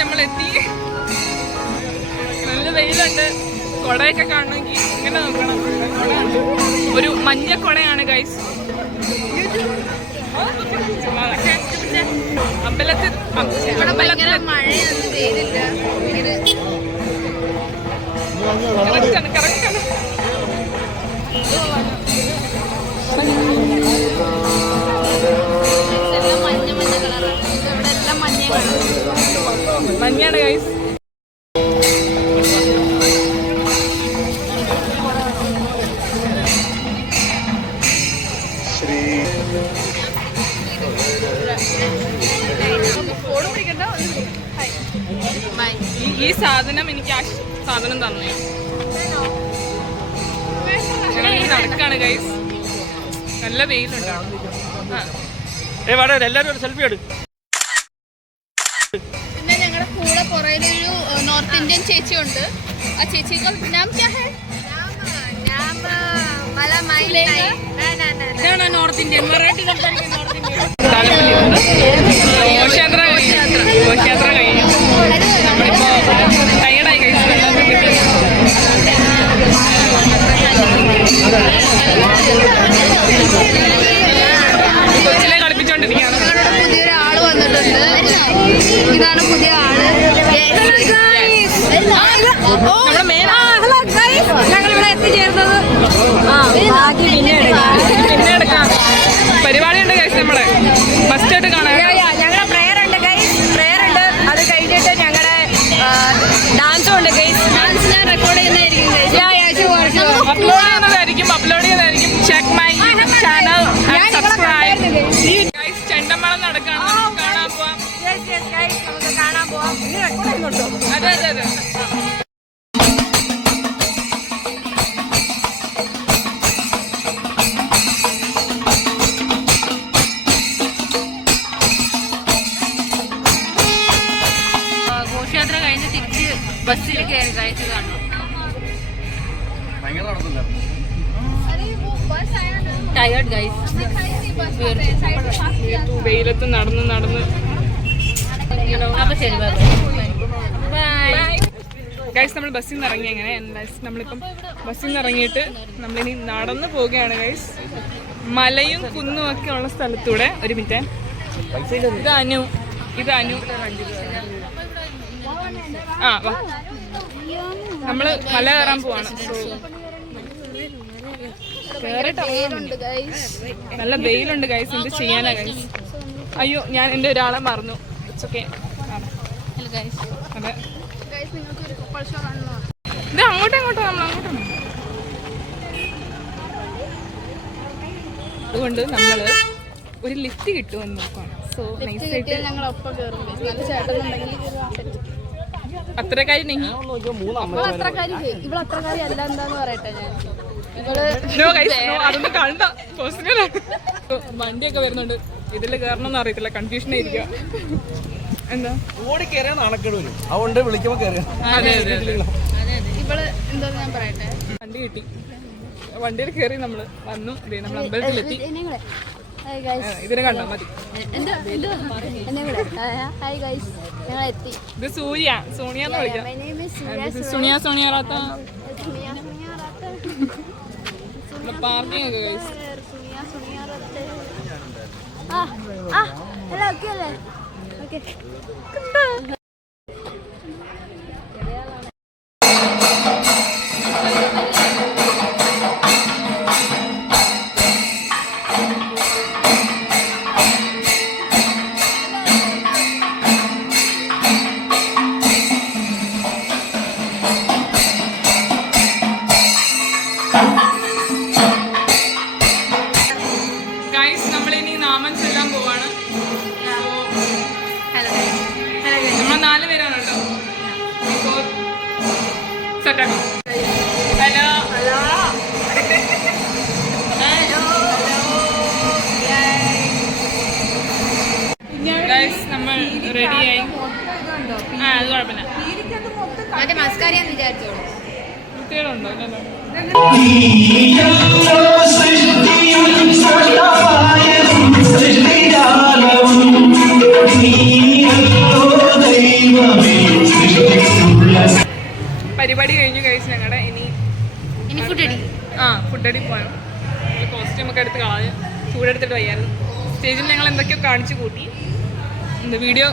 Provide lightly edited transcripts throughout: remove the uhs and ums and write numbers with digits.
നമ്മളെത്തി. നല്ല വെയിലുണ്ട്. കൊടയൊക്കെ കാണണമെങ്കിൽ ഇങ്ങനെ നോക്കണം. ഒരു മഞ്ഞ കൊടയാണ് ഗൈസ്. അമ്പലത്തിൽ കറക്റ്റാണ്. മഞ്ഞാണ് ഗൈസ്. ഈ സാധനം എനിക്ക് ആ സാധനം തന്നെ നടക്കാണ് ഗൈസ്. നല്ല വെയിലുണ്ടാവും. എല്ലാരും ഒരു സെൽഫി എടുക്കും. പിന്നെ ഞങ്ങളുടെ കൂടെ പുറകിലൊരു നോർത്ത് ഇന്ത്യൻ ചേച്ചിയുണ്ട്. ആ ചേച്ചിക്ക് നാം ക്യാ ഹൈ? നോർത്ത് ഇന്ത്യൻ മറാഠി സംസാരിക്കുന്ന നോർത്ത് ഇന്ത്യൻ. ഘോഷയാത്ര കഴിഞ്ഞു. നമ്മളിപ്പോ ടയർഡായി കഴിച്ചു. കൊച്ചിലെ കളിപ്പിച്ചോണ്ടിരിക്കുകയാണ്. പുതിയൊരാള് വന്നിട്ടുണ്ട്. ഇതാണ് പുതിയ ആള്. ഞങ്ങളിവിടെ എത്തിച്ചേർന്നത് പിന്നെ എടുക്കാം. പരിപാടി ഉണ്ട് ഗൈസ്. നമ്മളെ ഫസ്റ്റ് ആയിട്ട് കാണാം. ഞങ്ങളുടെ പ്രെയർ ഉണ്ട് ഗൈസ്. പ്രെയർ ഉണ്ട്. അത് കഴിഞ്ഞിട്ട് ഞങ്ങളുടെ ഡാൻസും ഉണ്ട് ഗൈസ്. ഡാൻസ് ഞാൻ റെക്കോർഡ് ചെയ്യുന്നതായിരിക്കും അപ്ലോഡ് ചെയ്യുന്നതായിരിക്കും. Check my channel and subscribe. Guys ചെണ്ടമേളം നടക്കാണ്. കാണാൻ പോവാം. നമുക്ക് കാണാൻ പോവാം. അതെ അതെ അതെ. ഘോഷയാത്ര കഴിഞ്ഞ് തിരിച്ച് ബസ്സിൽ കയറി കഴിച്ച് കാണും. Tired guys. വെയിലത്ത് നടന്ന് അപ്പൊ ശരി ബൈ. ഗൈസ് നമ്മൾ ബസ്സിൽ നിന്ന് ഇറങ്ങി. അങ്ങനെ നമ്മളിപ്പം ബസ്സിൽ നിന്ന് ഇറങ്ങിയിട്ട് നമ്മളിനി നടന്നു പോവുകയാണ് ഗൈസ്. മലയും കുന്നും ഒക്കെ ഉള്ള സ്ഥലത്തൂടെ. ഒരു മിനിറ്റ്. ഇത് അനു. ആ വാ. നമ്മള് മല കയറാൻ പോവാണ്. നല്ല വെയിലുണ്ട് ഗൈസ്. എന്ത് ചെയ്യാനാ ഗൈസ്. അയ്യോ ഞാൻ എൻ്റെ ഒരാളെ മറന്നു. ഓക്കെ. അതെ ഇത് അങ്ങോട്ടും നമ്മളങ്ങോട്ടാണ്. അതുകൊണ്ട് നമ്മള് ഒരു ലിഫ്റ്റ് കിട്ടുമെന്ന് നോക്കാം. സോ നൈസായിട്ട് അത്രക്കാരി അതൊന്നും കണ്ട പേഴ്സണൽ. വണ്ടിയൊക്കെ വരുന്നുണ്ട്. ഇതില് കയറണമെന്ന് അറിയത്തില്ല. കൺഫ്യൂഷൻ ആയിരിക്കുക. എന്താ ഓടി കയറിയാ നാണക്കേട് വരും. അതുകൊണ്ട് വിളിക്കുമ്പോ കയറിയാ. വണ്ടി കിട്ടി. വണ്ടിയിൽ കയറി നമ്മള് വന്നു. നമ്മൾ അമ്പലത്തിലെത്തി. ഇതിനെ കണ്ടോ മതി. ഇത് സോണിയാന്ന് വിളിക്കാം. സോണിയ റാത്ത. പാർക്കിംഗ് ഒക്കെ ഗൈസ്. നമ്മൾ റെഡിയായി. അത് കുഴപ്പമില്ല. മസ്കാരിയാന്ന് വിചാരിച്ചോളൂ. കുട്ടികളുണ്ടോ? ദൈവമേ എടുത്തിട്ട് വയ്യായിരുന്നു. സ്റ്റേജിൽ ഞങ്ങൾ എന്തൊക്കെയോ കാണിച്ചു കൂട്ടി. இந்த വീഡിയോ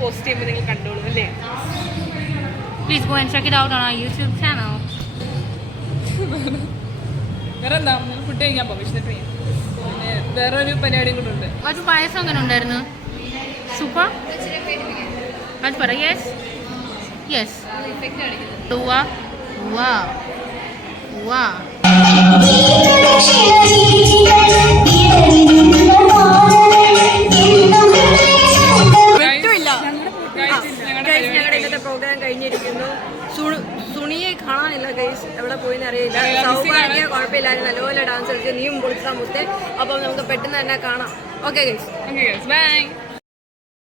പോസ്റ്റ് ചെയ്യുമ്പോൾ നിങ്ങൾ കണ്ടോളൂ അല്ലേ. Please go and check it out on our YouTube channel. വേറെ എന്താ, ഫുഡ് കഴിക്കാൻ പോകാം. വിശന്നിട്ട് കഴിയാം. പിന്നെ വേറെ ഒരു പരിപാടിയും കൂടെ ഉണ്ട്. അത് പായസം അങ്ങനെ ഉണ്ടായിരുന്നു. സൂപ്പർ. അത് പറ. Yes yes. വാ വാ വാ. ഞങ്ങളുടെ ഇന്നത്തെ പ്രോഗ്രാം കഴിഞ്ഞിരിക്കുന്നു. സുണിയെ കാണാനില്ല ഗൈസ്, എവിടെ പോയിന്ന് അറിയില്ല. സൗഭാഗ്യ കുഴപ്പമില്ലായിരുന്നു, നല്ലപോലെ ഡാൻസ് കളിച്ച് നീയും പൊളിച്ചാൽ മുത്തേ. അപ്പം നമുക്ക് പെട്ടെന്ന് തന്നെ കാണാം. Okay guys, by.